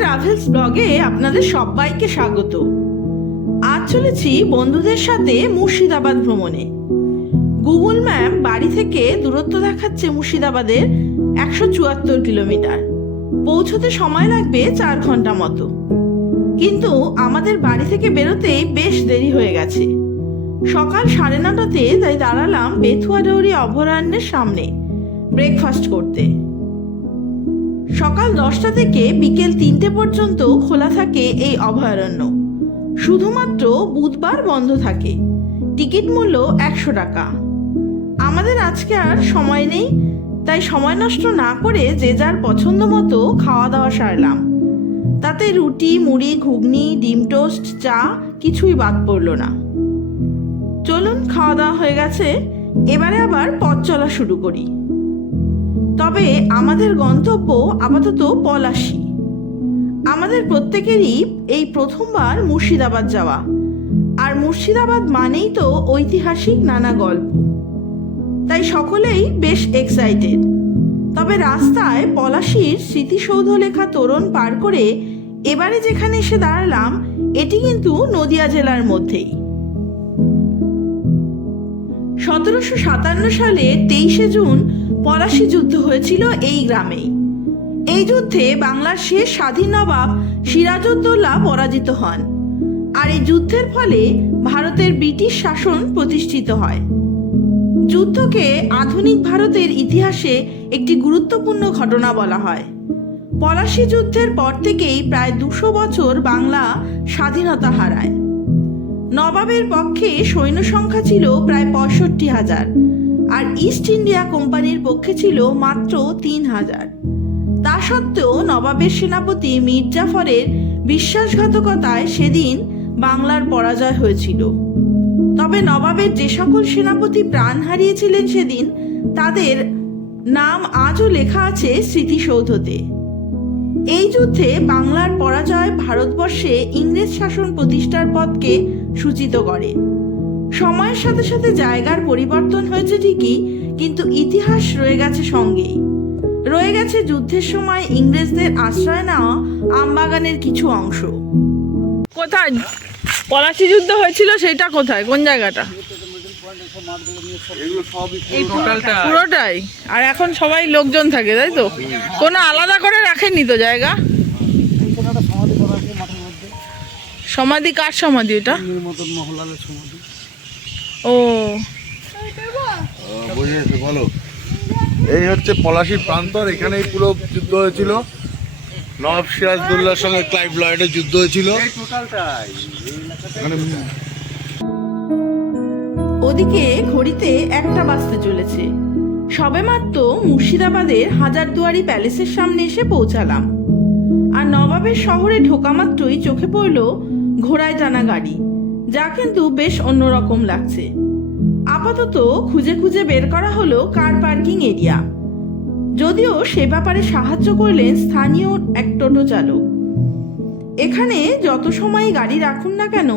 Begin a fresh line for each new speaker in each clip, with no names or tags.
Travels ব্লগে আপনাদের সবাইকে স্বাগত। আজ চলেছি বন্ধুদের সাথে মুর্শিদাবাদ ভ্রমণে। গুগল ম্যাপ বাড়ি থেকে দূরত্ব দেখাচ্ছে মুর্শিদাবাদের একশো চুয়াত্তর কিলোমিটার। পৌঁছতে সময় লাগবে চার ঘণ্টা মতো। কিন্তু আমাদের বাড়ি থেকে বেরোতেই বেশ দেরি হয়ে গেছে। সকাল সাড়ে নটাতে তাই দাঁড়ালাম বেথুয়াডৌরি অভয়ারণ্যের সামনে ব্রেকফাস্ট করতে। সকাল দশটা থেকে বিকেল তিনটে পর্যন্ত খোলা থাকে এই অভয়ারণ্য। শুধুমাত্র বুধবার বন্ধ থাকে। টিকিট মূল্য একশো টাকা। আমাদের আজকে আর সময় নেই, তাই সময় নষ্ট না করে যে যার পছন্দ মতো খাওয়া দাওয়া সারলাম। তাতে রুটি, মুড়ি, ঘুগনি, ডিম টোস্ট, চা কিছুই বাদ পড়ল না। চলুন খাওয়া দাওয়া হয়ে গেছে। এবারে আবার পথ চলা শুরু করি। তবে আমাদের গন্তব্য আপাতত পলাশি। আমাদের প্রত্যেকেরই এই প্রথমবার মুর্শিদাবাদ যাওয়া। আর মুর্শিদাবাদ মানেই তো ঐতিহাসিক নানা গল্প। তাই সকলেই বেশ এক্সাইটেড তবে রাস্তায় পলাশির স্মৃতিসৌধ লেখা তোরণ পার করে এবারে যেখানে এসে দাঁড়ালাম, এটি কিন্তু নদিয়া জেলার মধ্যেই। সতেরোশো সাতান্ন সালে তেইশে জুন পলাশি যুদ্ধ হয়েছিল এই গ্রামেই। এই যুদ্ধে বাংলার শেষ স্বাধীন নবাব সিরাজউদ্দৌলা পরাজিত হন। আর এই যুদ্ধের ফলে ভারতের ব্রিটিশ শাসন প্রতিষ্ঠিত হয়। যুদ্ধকে আধুনিক ভারতের ইতিহাসে একটি গুরুত্বপূর্ণ ঘটনা বলা হয়। পলাশি যুদ্ধের পর থেকেই প্রায় দুশো বছর বাংলা স্বাধীনতা হারায়। নবাবের পক্ষে সৈন্য সংখ্যা ছিল প্রায় পঁয়ষট্টি হাজার। আর ইস্ট ইন্ডিয়া কোম্পানির পক্ষে ছিল মাত্র তিন হাজার। তা সত্ত্বেও নবাবের সেনাপতি মীর জাফরের বিশ্বাসঘাতকতায় সেদিন বাংলার পরাজয় হয়েছিল। তবে নবাবের যে সকল সেনাপতি প্রাণ হারিয়েছিলেন সেদিন, তাদের নাম আজও লেখা আছে স্মৃতিসৌধতে। এই যুদ্ধে বাংলার পরাজয় ভারতবর্ষে ইংরেজ শাসন প্রতিষ্ঠার পথকে সূচিত করে। সময়ের সাথে সাথে জায়গার পরিবর্তন হয়েছে ঠিকই কিন্তু ইতিহাস রয়ে গেছে সঙ্গেই। রয়ে গেছে যুদ্ধের সময় ইংরেজদের আশ্রয় নেওয়া আমবাগানের কিছু অংশ। কোথায়? পলাশি যুদ্ধ হয়েছিল সেটা কোথায়? কোন জায়গাটা? পুরোটাই। আর এখন সবাই লোকজন থাকে তাই তো? কোনো আলাদা করে রাখেননি তো জায়গা? সমাধি কার সমাধি ওটা ও।
বুঝেছি বলো। এই হচ্ছে পলাশির প্রান্তর এখানেই পুরো যুদ্ধ হয়েছিল। নবাব সিরাজদৌল্লার সঙ্গে ক্লাইভ লয়েডের যুদ্ধ হয়েছিল। মানে
ওদিকে ঘড়িতে একটা বাজতে চলেছে। সবেমাত্র মুর্শিদাবাদের হাজারদুয়ারি প্যালেসের সামনে এসে পৌঁছালাম। আর নবাবের শহরে ঢোকা মাত্রই চোখে পড়ল ঘোড়ায় টানা গাড়ি। যা কিন্তু বেশ অন্যরকম লাগছে। আপাতত খুঁজে খুঁজে বের করা হলো কার পার্কিং এরিয়া। যদিও সে ব্যাপারে সাহায্য করলেন স্থানীয় এক টোটো চালক। এখানে যত সময় গাড়ি রাখুন না কেন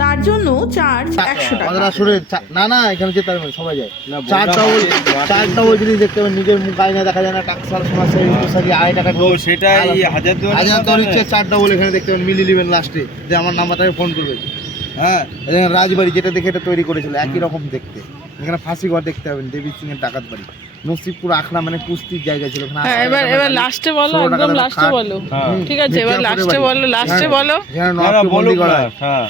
তার জন্য চার্জ একশো টাকা।
না না এখানে যেতে পারবে সবাই যায়। চার ডবল চার ডবল জিনিস দেখতে পাবেন নিজের মুখ আয়না দেখা যায় না টাকসাল সমাজের ইন্দ্রসারি আড়াই টাকা
ও সেটা এই হাজার দুয়ারি
হাজার
কথা
হচ্ছে চার ডবল এখানে দেখতে পাবেন মিলি নেবেন লাস্টে যে আমার নাম্বারটাকে ফোন করবে। হ্যাঁ রাজবাড়ি যেটা দেখে এটা তৈরি করেছিল একই রকম দেখতে। এখানে ফাঁসি ঘর দেখতে পাবেন দেবী সিং এর ডাকাত বাড়ি। নসিবপুর আখড়া মানে কুস্তির জায়গা ছিল
হ্যাঁ এবার এবার লাস্টে বলো একদম লাস্টে বলো।
হ্যাঁ।
ঠিক আছে এবার লাস্টে বলো লাস্টে
হ্যাঁ।
বলো।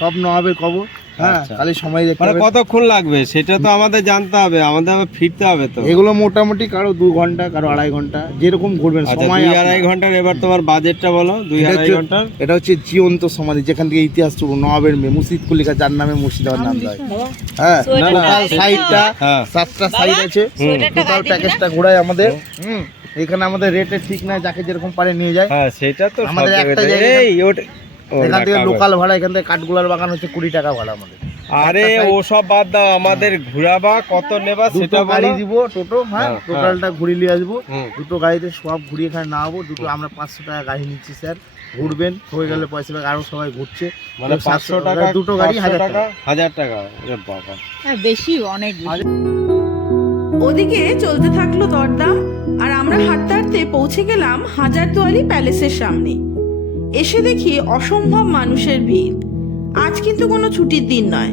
সব নবাবের কবর। হ্যাঁ
আচ্ছা।
খালি সময় দেখতে
মানে
হবে।
কতক্ষণ লাগবে? সেটা তো আমাদের জানতে হবে আমাদের আবার ফিরতে হবে তো।
এগুলো মোটামুটি কারও দু ঘণ্টা কারও আড়াই ঘণ্টা যেরকম ঘুরবেন
আচ্ছা
সময়
দুই আড়াই ঘণ্টার এবার তোমার বাজেটটা বলো দুই আড়াই ঘণ্টার।
এটা হচ্ছে জীবন্ত সমাধি যেখান থেকে ইতিহাস শুরু নবাবের মেয়ে মুর্শিদ কুলিকা যার নামে মুর্শিদাবাদ নাম দেয়। হ্যাঁ
না, না,
টোটাল সাইডটা
হ্যাঁ।
সাতটা সাইড আছে। টোটাল প্যাকেজটা ঘোরাই আমাদের। হুম এখানে আমাদের রেটের ঠিক নাই যাকে যেরকম পারে নিয়ে যায়।
হ্যাঁ সেটা তো
আমাদের একটা
জায়গায়
এখান থেকে লোকাল ভাড়া এখান থেকে কাঠগুলার বাগান হচ্ছে কুড়ি টাকা ভাড়া আমাদের।
আরে ও সব বাদ দাও আমাদের ঘুরাবা কত নেবা সেটা
গাড়ি দিব টোটো হ্যাঁ
হ্যাঁ,
টোটালটা ঘুরিয়ে নিয়ে আসব। দুটো গাড়িতে সব ঘুরিয়ে এখানে নামাবো দুটো আমরা পাঁচশো টাকা গাড়ি নিচ্ছি স্যার। ঘুরবেন হয়ে গেলে পয়সা পাবে আরও সবাই ঘুরছে।
মানে পাঁচশো
টাকা,
টাকা
দুটো গাড়ি হাজার
টাকা? হাজার টাকা বাবা।
হ্যাঁ বেশি অনেক
ওদিকে চলতে থাকল দরদাম আর আমরা হাঁটতে হাঁটতে পৌঁছে গেলাম হাজারদুয়ারি প্যালেসের সামনে। এসে দেখি অসম্ভব মানুষের ভিড়। আজ কিন্তু কোনো ছুটির দিন নয়।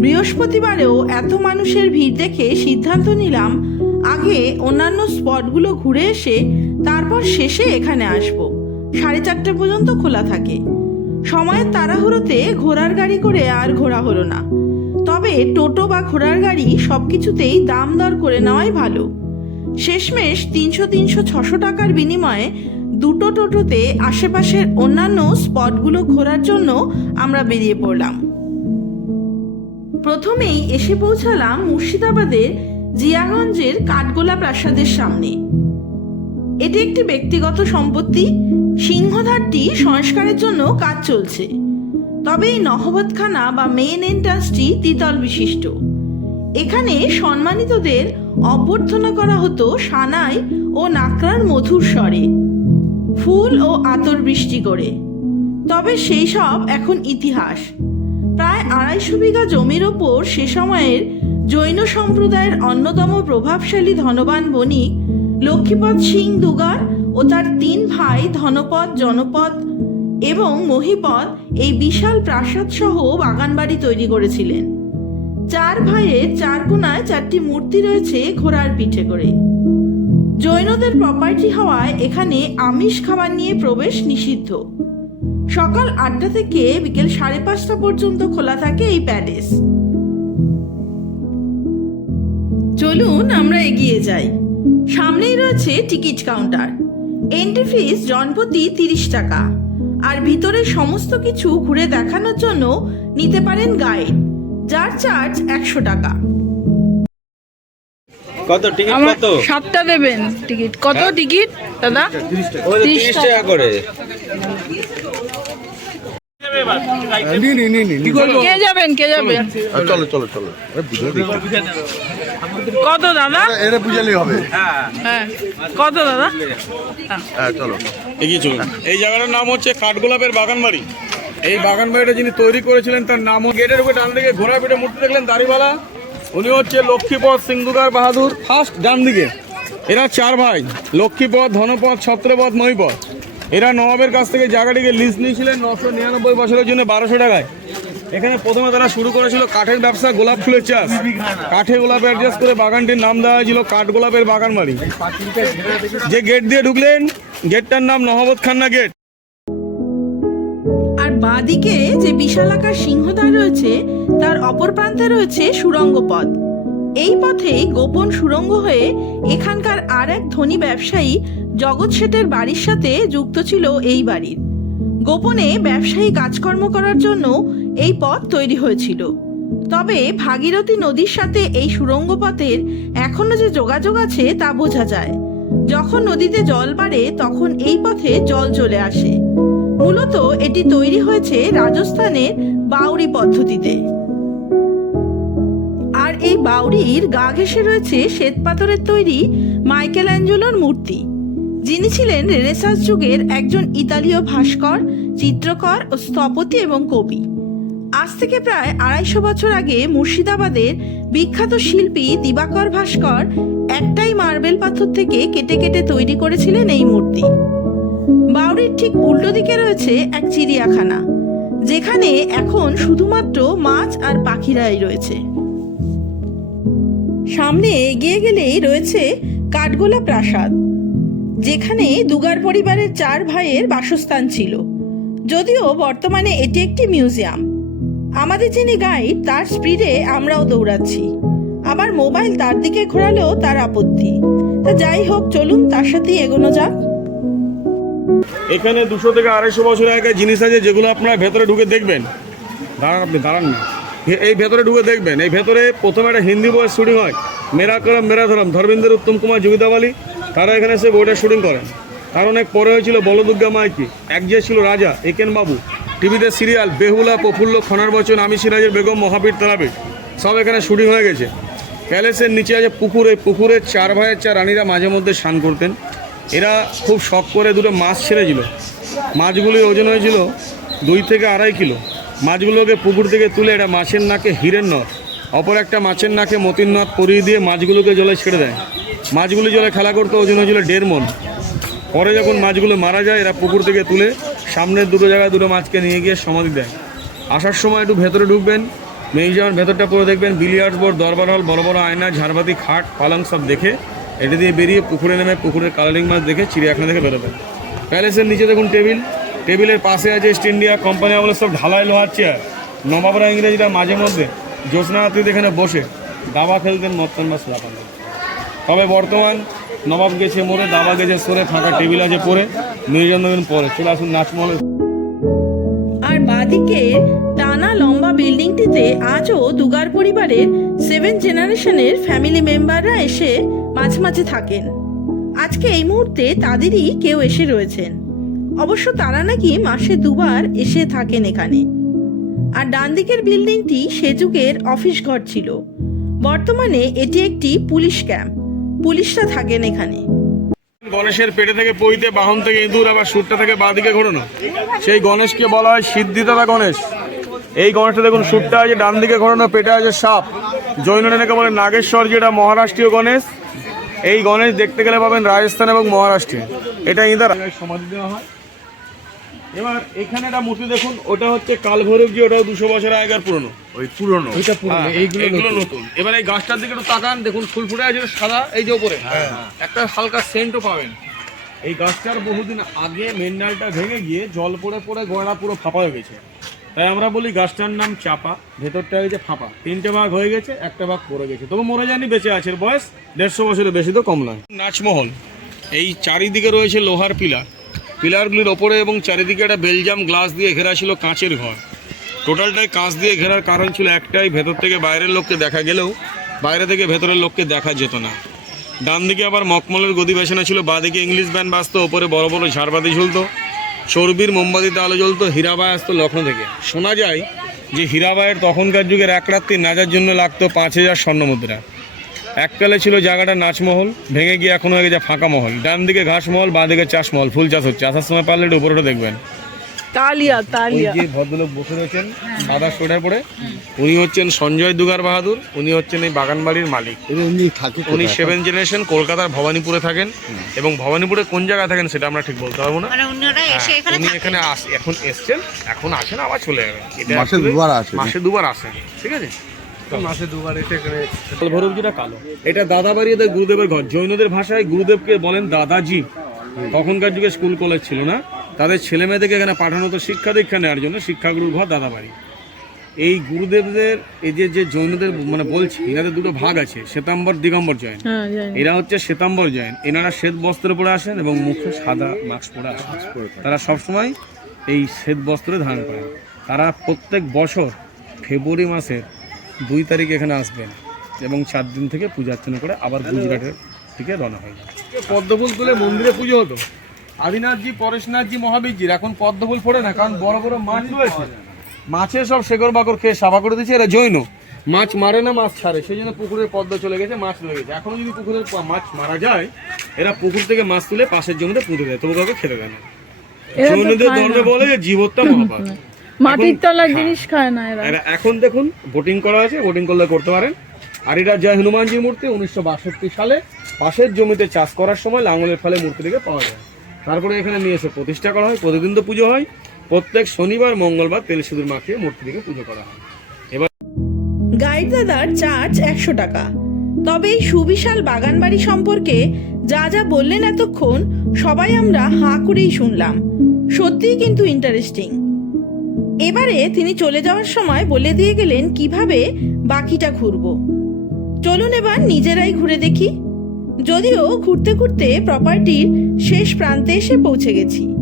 বৃহস্পতিবারেও এত মানুষের ভিড় দেখে সিদ্ধান্ত নিলাম, আগে অন্যান্য স্পটগুলো ঘুরে এসে তারপর শেষে এখানে আসব। সাড়ে চারটে পর্যন্ত খোলা থাকে। সময়ের তাড়াহুড়োতে ঘোড়ার গাড়ি করে আর ঘোরা হলো না। তবে টোটো বা ঘোড়ার গাড়ি সব কিছুতেই দাম দর করে নেওয়াই ভালো। শেষমেশ তিনশো তিনশো ছশো টাকার বিনিময়ে দুটো টোটোতে আশেপাশের অন্যান্য স্পটগুলো ঘোরার জন্য আমরা বেরিয়ে পড়লাম। প্রথমেই এসে পৌঁছালাম মুর্শিদাবাদের জিয়াগঞ্জের কাঠগোলা প্রাসাদের সামনে। এটি একটি ব্যক্তিগত সম্পত্তি, সিংহধারটি সংস্কারের জন্য কাজ চলছে। তবে এই নহবতখানা বা মেন এন্ট্রান্সটি দ্বিতল বিশিষ্ট। এখানে সম্মানিতদের অভ্যর্থনা করা হতো সানাই ও নাকরার মধুর স্বরে। ফুল ও আতর বৃষ্টি করে। তবে সেই সব এখন ইতিহাস। প্রায় আড়াইশো বিঘা জমির ওপর সে সময়ের জৈন সম্প্রদায়ের অন্যতম প্রভাবশালী ধনবান বণিক লক্ষ্মীপদ সিং দুগার ও তার তিন ভাই ধনপদ, জনপদ এবং মহিপদ এই বিশাল প্রাসাদ সহ বাগানবাড়ি তৈরি করেছিলেন। চার ভাইয়ের চার কোনায় চারটি মূর্তি রয়েছে ঘোড়ার পিঠে করে। জৈনদের প্রপার্টি হওয়ায় এখানে আমিষ খাবার নিয়ে প্রবেশ নিষিদ্ধ। সকাল আটটা থেকে বিকেল সাড়ে পাঁচটা পর্যন্ত খোলা থাকে এই প্যালেস। চলুন আমরা এগিয়ে যাই। সামনেই রয়েছে টিকিট কাউন্টার। এন্ট্রি ফিস জনপ্রতি তিরিশ টাকা। আর ভিতরে সমস্ত কিছু ঘুরে দেখানোর জন্য নিতে পারেন গাইড যার চার্জ একশো টাকা।
কত? টিকিট কত?
সাতটা দেবেন টিকিট। কত টিকিট দাদা? তিরিশ
টাকা। করে।
নি
কে যাবেন কে যাবেন?
চলো চলো চলো।
কত দাদা?
এটা বুঝালেই হবে।
হ্যাঁ। কত দাদা?
হ্যাঁ চলো।
এগিয়ে চলুন। এই জায়গাটার নাম হচ্ছে কাঠগোলাপের বাগান বাড়ি এই বাগান বাড়িটা যিনি তৈরি করেছিলেন তার নাম গেটের উপরে ডান দিকে ঘোড়া পিঠে মূর্তি দেখলেন দাড়িওয়ালা। উনি হচ্ছে লক্ষ্মীপদ সিংদুগার বাহাদুর ফার্স্ট ডান দিকে এরা চার ভাই, লক্ষ্মীপদ, ধনপদ, ছত্রপদ, মহিপদ। এরা নবাবের কাছ থেকে জায়গাটিকে লিজ নিয়েছিলেন নশো নিরানব্বই বছরের জন্য বারোশো টাকায়। এখানে প্রথমে তারা শুরু করেছিল কাঠের ব্যবসা, গোলাপ ফুলের চাষ। কাঠে গোলাপ অ্যাডজাস্ট করে বাগানটির নাম দেওয়া হয়েছিল কাঠ গোলাপের বাগান বাড়ি যে গেট দিয়ে ঢুকলেন গেটটার নাম নহবত খান্না গেট
বাঁদিকে যে বিশালাকার সিংহদ্বার রয়েছে, তার অপর প্রান্তে রয়েছে সুড়ঙ্গ পথ এই পথে গোপন সুরঙ্গ হয়ে এখানকার আর এক ধনী ব্যবসায়ী জগৎ শেঠের বাড়ির সাথে যুক্ত ছিল এই বাড়ির। গোপনে ব্যবসায়ী কাজকর্ম করার জন্য এই পথ তৈরি হয়েছিল। তবে ভাগীরথী নদীর সাথে এই সুড়ঙ্গ পথের এখনও যে যোগাযোগ আছে তা বোঝা যায়। যখন নদীতে জল বাড়ে, তখন এই পথে জল চলে আসে। মূলত এটি তৈরি হয়েছে রাজস্থানের বাউরি পদ্ধতিতে। আর এই বাউরির গা ঘেঁষে রয়েছে শ্বেতপাথরের তৈরি মাইকেল অ্যাঞ্জেলোর মূর্তি। যিনি ছিলেন রেনেসাঁস যুগের একজন ইতালীয় ভাস্কর, চিত্রকর ও স্থপতি এবং কবি। আজ থেকে প্রায় আড়াইশো বছর আগে মুর্শিদাবাদের বিখ্যাত শিল্পী দিবাকর ভাস্কর একটাই মার্বেল পাথর থেকে কেটে কেটে তৈরি করেছিলেন এই মূর্তি। বাউরির ঠিক উল্টো দিকে রয়েছে এক চিড়িয়াখানা, যেখানে এখন শুধুমাত্র মাছ আর পাখিরাই রয়েছে। সামনে এগিয়ে গেলেই রয়েছে কাঠগোলা প্রাসাদ, যেখানে দুগার পরিবারের চার ভাইয়ের বাসস্থান ছিল। যদিও বর্তমানে এটি একটি মিউজিয়াম। আমাদের যিনি গাইড, তার স্পিডে আমরাও দৌড়াচ্ছি। আবার মোবাইল তার দিকে ঘোরালেও তার আপত্তি। তা যাই হোক, চলুন তার সাথেই এগোনো যাক।
এখানে দুশো থেকে আড়াইশো বছর আগে জিনিস আছে যেগুলো আপনারা ভেতরে ঢুকে দেখবেন। দাঁড়ান আপনি, দাঁড়ান না। এই ভেতরে ঢুকে দেখবেন। এই ভেতরে প্রথমে একটা হিন্দি বইয়ের শুটিং হয়। মেরা করম মেরা ধরম ধর্মেন্দ্র উত্তম কুমার জুগিতাবালি তারা এখানে এসে বইটা শুটিং করেন। তার অনেক পরে হয়েছিল বলদুর্গা মাইকি এক যে ছিল রাজা একেন বাবু। টিভিতে সিরিয়াল, বেহুলা, প্রফুল্ল, খনার বচন আমি সিরাজের বেগম, মহাবীর তারাবি সব এখানে শুটিং হয়ে গেছে। প্যালেসের নিচে আছে পুকুর। এই পুকুরে চার ভাইয়ের চার রানীরা মাঝে মধ্যে স্নান করতেন। এরা খুব শখ করে দুটো মাছ ছেড়েছিল। মাছগুলির ওজন হয়েছিল দুই থেকে আড়াই কিলো। মাছগুলোকে পুকুর থেকে তুলে এটা মাছের নাকে হিরের নথ অপর একটা মাছের নাকে মতির নাথ পরিয়ে দিয়ে মাছগুলোকে জলে ছেড়ে দেয়। মাছগুলি জলে খেলা করতে ওজন হয়েছিল দেড় মন। পরে যখন মাছগুলো মারা যায়, এরা পুকুর থেকে তুলে সামনের দুটো জায়গায় দুটো মাছকে নিয়ে গিয়ে সমাধি দেয়। আসার সময় একটু ভেতরে ঢুকবেন মেয়ে মিউজিয়ামের ভেতরটা পুরো দেখবেন, বিলিয়ার্ডস বোর্ড, দরবার হল, বড় বড় আয়না, ঝাড়বাতি, খাট, পালং সব দেখে এটা দিয়ে বেরিয়ে পুকুরে নেমে পুকুরের কালারিং মাছ দেখে চিড়িয়াখানা থেকে বেরোবেন প্যালেসের নিচে দেখুন টেবিল। টেবিলের পাশে আছে ইস্ট ইন্ডিয়া কোম্পানি আমলের সব ঢালাই লোহার চেয়ার নবাবরা ইংরেজিরা মাঝে মধ্যে জ্যোৎস্না রাত্রিতে এখানে বসে দাবা খেলতেন মত্তন বা সুরাপান তবে বর্তমান নবাব গেছে মোড়ে দাবা গেছে সরে, ফাঁকা টেবিল আছে পরে দেবেন পরে। চলে আসুন নাচমহলে।
আর বাদিকে টানা লম্বা বিল্ডিংটিতে আজও দুগার পরিবারের সেভেন জেনারেশনের ফ্যামিলি মেম্বাররা এসে মাঝে মাঝে থাকেন। আজকে এই মুহূর্তে তাদেরই কেউ এসে রয়েছেন। অবশ্য তারা নাকি মাসে দুবার এসে থাকেন এখানে। আর ডান দিকের বিল্ডিংটি সে যুগের অফিস ঘর ছিল। বর্তমানে এটি একটি পুলিশ ক্যাম্প। পুলিশরা থাকেন এখানে।
গণেশের পেটে থেকে পইতে বাহন থেকে ইঁদুর আবার সুরটা থেকে বাঁদিকে ঘোরানো। সেই গণেশকে বলা হয় সিদ্ধিদাতা গণেশ। এই গণেশটা দেখুন সুরটা আছে ডান দিকে ঘোরানো পেটে আছে সাপ। জৈনরা নাকি বলে নাগেশ্বর যেটা মহারাষ্ট্রীয় গণেশ। এই গণেশ দেখতে গেলে পাবেন রাজস্থান এবং মহারাষ্ট্রে। এটা ইঁদার সমাধি দেওয়া হয়। এবার এখানে একটা মূর্তি দেখুন ওটা হচ্ছে কালভৈরবজি ওটা দুশো বছর আগের পুরনো।
ওই পুরনো।
হ্যাঁ, এইগুলো নতুন। এবার এই গাছটার দিকে একটু তাকান দেখুন ফুল ফুটে আছে সাদা এই যে উপরে। একটা হালকা সেন্টও পাবেন। এই গাছটার বহুদিন আগে মেন ডালটা ভেঙে গিয়ে জল পড়ে পড়ে গয়না পুরো ফাঁপা হয়ে গেছে। তাই আমরা বলি গাছটার নাম চাপা, ভেতরটা হয়েছে ফাঁপা। তিনটে ভাগ হয়ে গেছে, একটা ভাগ পড়ে গেছে। তবে মরে যায়নি বেঁচে আছে বয়স দেড়শো বছরের বেশি তো কম নয়। নাচমহল, এই চারিদিকে রয়েছে লোহার পিলার পিলারগুলির ওপরে এবং চারিদিকে একটা বেলজাম গ্লাস দিয়ে ঘেরা ছিল কাঁচের ঘর। টোটালটাই কাঁচ দিয়ে ঘেরার কারণ ছিল একটাই, ভেতর থেকে বাইরের লোককে দেখা গেলেও বাইরে থেকে ভেতরের লোককে দেখা যেত না। ডান দিকে আবার মকমলের গদি বেছানো ছিল, বাঁদিকে ইংলিশ ব্যান্ড বাজতো, ওপরে বড় বড় ঝাড়বাতি ঝুলতো। চর্বির মোমবাতিতে আলো জ্বলতো হীরাবাই আসতো লখনৌ থেকে। শোনা যায় যে হীরাবাইয়ের তখনকার যুগের এক রাত্রি নাজার জন্য লাগতো পাঁচ হাজার স্বর্ণমুদ্রা। এককালে ছিল জায়গাটা নাচমহল, ভেঙে গিয়ে এখন হয়ে গেছে ফাঁকা মহল। ডান দিকে ঘাসমহল বাঁ দিকে চাষমহল, ফুল চাষ হচ্ছে। আসার সময় পারলে একটু উপরে দেখবেন।
তালিয়া তালিয়া
যে ভদ্রলোক বসে রয়েছেন সাদা সোয়েটার পরে উনি হচ্ছেন সঞ্জয় দুগার বাহাদুর উনি হচ্ছেন এই বাগানবাড়ির মালিক।
উনি থাকে
উনি সেভেন জেনারেশন কলকাতার ভবানীপুরে থাকেন এবং ভবানীপুরে কোন জায়গায় থাকেন সেটা আমরা ঠিক বলতে পারব না।
মানে
হ্যাঁ,
এখানে
উনি এখানে আস- এখন এসছেন এখন আসেন আবার চলে যাবেন।
মাসে দুবার আসেন।
মাসে দুবার আসেন ঠিক আছে? মাসে দুবার এসে এখানে ভৈরব কালো। এটা দাদাবাড়ি এদের গুরুদেবের ঘর। জৈনদের ভাষায় গুরুদেবকে বলেন দাদাজি। তখনকার যুগে স্কুল কলেজ ছিল না। তাদের ছেলে মেয়েদেরকে এখানে পাঠানো তো শিক্ষা দীক্ষা নেওয়ার জন্য শিক্ষাগুরুর ঘর দাদাবাড়ি। এই গুরুদেবদের এই যে যে জৈনদের মানে বলছি এনাদের দুটো ভাগ আছে শ্বেতাম্বর দিগম্বর জৈন।
হ্যাঁ
এরা হচ্ছে শ্বেতাম্বর জৈন। এনারা শ্বেত বস্ত্র পরে আসেন এবং মুখে সাদা মাস্ক পরে আসেন। তারা সবসময় এই শ্বেত বস্ত্র ধারণ করেন। তারা প্রত্যেক বছর ফেব্রুয়ারি মাসের দুই তারিখ এখানে আসবেন এবং চার দিন থেকে পূজা অর্চনা করে আবার গুজরাটের দিকে রওনা হয়ে যাবে পদ্মফুল তুলে মন্দিরে পুজো হতো? আদিনাথজি পরেশনাথজি মহাবীরজির এখন পদ্মফুল ফোড়ে না কারণ বড় বড় মাছ রয়েছে। মাছের সব শেকড় বাকড় খেয়ে সাফা করে দিচ্ছে এরা জৈন। মাছ মারে না মাছ ছাড়ে। সেই জন্য পুকুরের পদ্ম চলে গেছে মাছ রয়ে গেছে। এখনও যদি পুকুরের মাছ মারা যায় এরা পুকুর থেকে মাছ তুলে পাশের জমিতে পুঁতে দেয়। তবু কাউকে খেতে দেয় না। জৈনদের ধর্মে বলে যে জীবত্তা মহাপাপ।
মাটির তলার। জিনিস খায় না এরা।
এখন দেখুন বোটিং করা আছে বোটিং করলে করতে পারেন। আর এটা জয় হনুমানজির মূর্তি উনিশশো বাষট্টি সালে পাশের জমিতে চাষ করার সময় লাঙলের ফলে মূর্তি মূর্তিটিকে পাওয়া যায়। তারপরে এখানে নিয়ে এসে প্রতিষ্ঠা করা হয়, প্রতিদিন তো পুজো হয়। প্রত্যেক শনিবার, মঙ্গলবার তেল সিঁদুর মাখিয়ে মূর্তিটিকে পুজো করা হয়।
এবার গাইড দাদার চার্জ একশো টাকা। তবে এই সুবিশাল বাগান বাড়ি সম্পর্কে যা যা বললেন এতক্ষণ, সবাই আমরা হাঁ করেই শুনলাম। সত্যিই কিন্তু ইন্টারেস্টিং এবারে তিনি চলে যাওয়ার সময় বলে দিয়ে গেলেন, কীভাবে বাকিটা ঘুরবো। চলুন এবার নিজেরাই ঘুরে দেখি। যদিও ঘুরতে ঘুরতে প্রপার্টির শেষ প্রান্তে এসে পৌঁছে গেছি।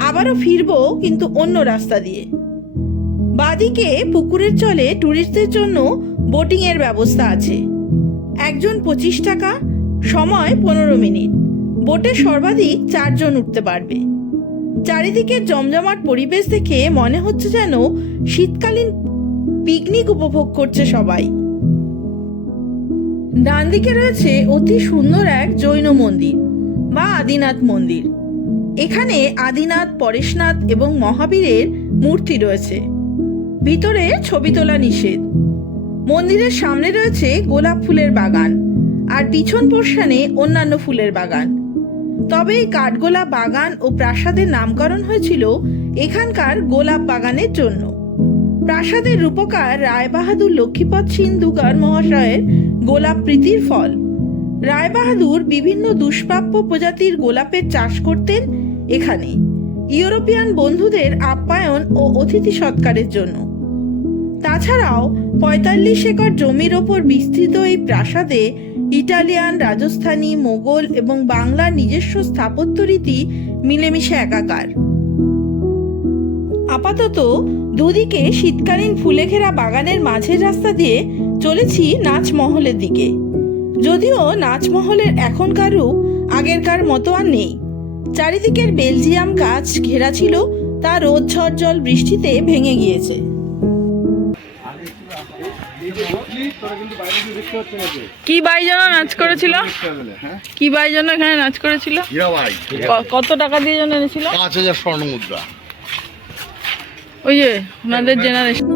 আবারও ফিরবো কিন্তু অন্য রাস্তা দিয়ে। বাদিকে পুকুরের চলে ট্যুরিস্টদের জন্য বোটিং এর ব্যবস্থা আছে। একজন পঁচিশ টাকা, সময় পনেরো মিনিট। বোটে সর্বাধিক চারজন উঠতে পারবে। চারিদিকে জমজমাট পরিবেশ দেখে মনে হচ্ছে যেন শীতকালীন পিকনিক উপভোগ করছে সবাই। ডান দিকে রয়েছে অতি সুন্দর এক জৈন মন্দির বা আদিনাথ মন্দির। এখানে আদিনাথ, পরেশনাথ এবং মহাবীরের মূর্তি রয়েছে। ভিতরে ছবি তোলা নিষেধ। মন্দিরের সামনে রয়েছে গোলাপ ফুলের বাগান আর পিছন পোর্শনে অন্যান্য ফুলের বাগান। তবে এই কাঠগোলাপ বাগান ও প্রাসাদের নামকরণ হয়েছিল এখানকার গোলাপ বাগানের জন্য। প্রাসাদের রূপকার রায়বাহাদুর লক্ষ্মীপদ সিং দুগার মহাশয়ের গোলাপ প্রীতির ফল। রায়বাহাদুর বিভিন্ন দুষ্প্রাপ্য প্রজাতির গোলাপের চাষ করতেন এখানে। ইউরোপিয়ান বন্ধুদের আপ্যায়ন ও অতিথি সৎকারের জন্য। তাছাড়াও পঁয়তাল্লিশ একর জমির ওপর বিস্তৃত এই প্রাসাদে ইটালিয়ান, রাজস্থানী, মোগল এবং বাংলার নিজস্ব স্থাপত্য রীতি মিলেমিশে একাকার। আপাতত দুদিকে শীতকালীন ফুলে ঘেরা বাগানের মাঝের রাস্তা দিয়ে চলেছি নাচমহলের দিকে। যদিও নাচমহলের এখনকার রূপ আগেরকার মতো আর নেই। চারিদিকের বেলজিয়াম গাছ ঘেরা ছিল তা রোদ ঝড় জল বৃষ্টিতে ভেঙে গিয়েছে।
কি বাই যেন নাচ করেছিল? কি বাই যেন এখানে নাচ করেছিল? কত টাকা দিয়ে যেন এনেছিল?
পাঁচ হাজার স্বর্ণ মুদ্রা।
ওই যে ওনাদের জেনারেশন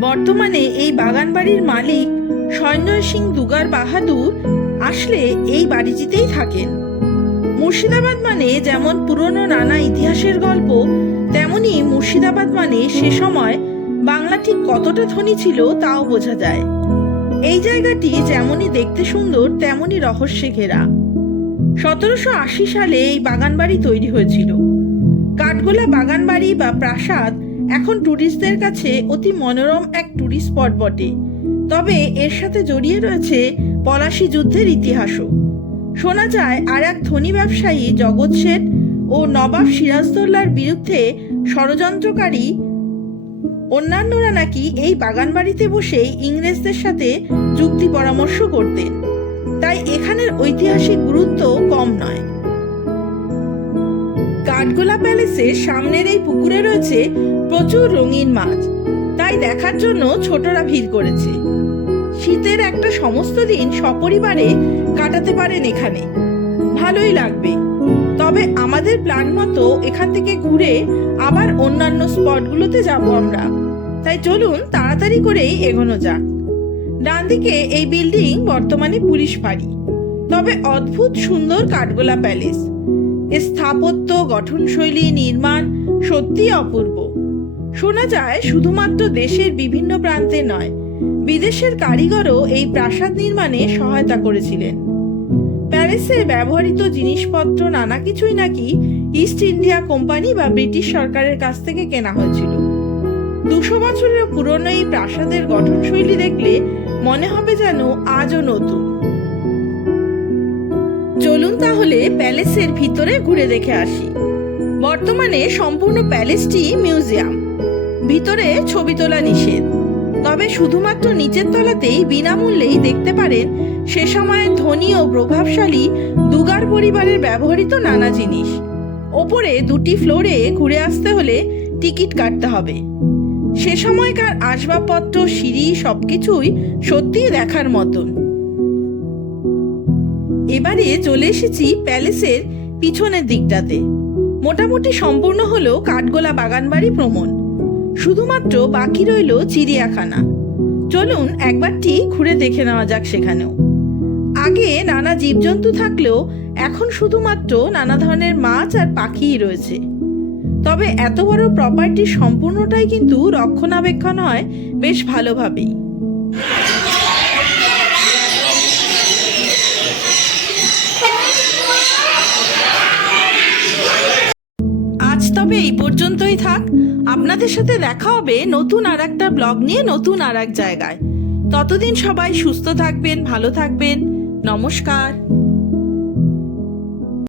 বর্তমানে এই বাগান বাড়ির মালিক সঞ্জয় সিং দুগার বাহাদুর আসলে এই বাড়িটিতেই থাকেন। মুর্শিদাবাদ মানে যেমন পুরনো নানা ইতিহাসের গল্প, তেমনি মুর্শিদাবাদ মানে সে সময় বাংলা ঠিক কতটা ধনী ছিল তাও বোঝা যায়। এই জায়গাটি যেমনই দেখতে সুন্দর তেমনি রহস্যে ঘেরা। সতেরোশো আশি সালে এই বাগান বাড়ি তৈরি হয়েছিল। কাঠগোলা বাগান বাড়ি বা প্রাসাদ এখন ট্যুরিস্টদের কাছে অতি মনোরম এক ট্যুরিস্ট স্পট বটে। তবে এর সাথে জড়িয়ে রয়েছে পলাশি যুদ্ধের ইতিহাসও। শোনা যায়, আর এক ধনী ব্যবসায়ী জগৎ শেঠ ও নবাব সিরাজদৌল্লার বিরুদ্ধে ষড়যন্ত্রকারী অন্যান্যরা নাকি এই বাগান বাড়িতে বসেই ইংরেজদের সাথে যুক্তি পরামর্শ করতেন। তাই এখানের ঐতিহাসিক গুরুত্ব কম নয়। কাঠগোলা প্যালেসের সামনের এই পুকুরে রয়েছে প্রচুর রঙিন মাছ। তাই দেখার জন্য ছোটরা ভিড় করেছে। শীতের একটা সমস্ত দিন সপরিবারে কাটাতে পারেন এখানে। ভালোই লাগবে। তবে আমাদের প্ল্যান মতো এখান থেকে ঘুরে আবার অন্যান্য স্পটগুলোতে যাব আমরা। তাই চলুন তাড়াতাড়ি করেই এগোনো যাক। ডান দিকে এই বিল্ডিং বর্তমানে পুলিশ ফাঁড়ি। তবে অদ্ভুত সুন্দর কাঠগোলা প্যালেস। স্থাপত্য, গঠনশৈলী, নির্মাণ সত্যি অপূর্ব। শোনা যায় শুধুমাত্র দেশের বিভিন্ন প্রান্তে নয়, বিদেশের কারিগরও এই প্রাসাদ নির্মাণে সহায়তা করেছিলেন। প্যারিসের ব্যবহৃত জিনিসপত্র নানা কিছুই নাকি ইস্ট ইন্ডিয়া কোম্পানি বা ব্রিটিশ সরকারের কাছ থেকে কেনা হয়েছিল। দুশো বছরের পুরনো এই প্রাসাদের গঠনশৈলী দেখলে মনে হবে যেন আজও নতুন। চলুন তাহলে প্যালেসের ভিতরে ঘুরে দেখে আসি। বর্তমানে সম্পূর্ণ প্যালেসটি মিউজিয়াম। ভিতরে ছবি তোলা নিষেধ। তবে শুধুমাত্র নিচের তলাতেই বিনামূল্যেই দেখতে পারেন সে সময়ের ধনী ও প্রভাবশালী দুগার পরিবারের ব্যবহৃত নানা জিনিস। ওপরে দুটি ফ্লোরে ঘুরে আসতে হলে টিকিট কাটতে হবে। সে সময়কার আসবাবপত্র, সিঁড়ি সবকিছুই সত্যিই দেখার মতন। এবারে চলে এসেছি প্যালেসের পিছনের দিকটাতে। মোটামুটি সম্পূর্ণ হলো কাঠগোলা বাগানবাড়ি ভ্রমণ। শুধুমাত্র বাকি রইল চিড়িয়াখানা। চলুন একবারটি ঘুরে দেখে নেওয়া যাক সেখানেও। আগে নানা জীবজন্তু থাকলেও এখন শুধুমাত্র নানা ধরনের মাছ আর পাখিই রয়েছে। তবে এত বড় প্রপার্টির সম্পূর্ণটাই কিন্তু রক্ষণাবেক্ষণ হয় বেশ ভালোভাবেই। তবে এই পর্যন্তই থাক। আপনাদের সাথে দেখা হবে নতুন আর একটা ব্লগ নিয়ে নতুন আর এক জায়গায়। ততদিন সবাই সুস্থ থাকবেন, ভালো থাকবেন। নমস্কার।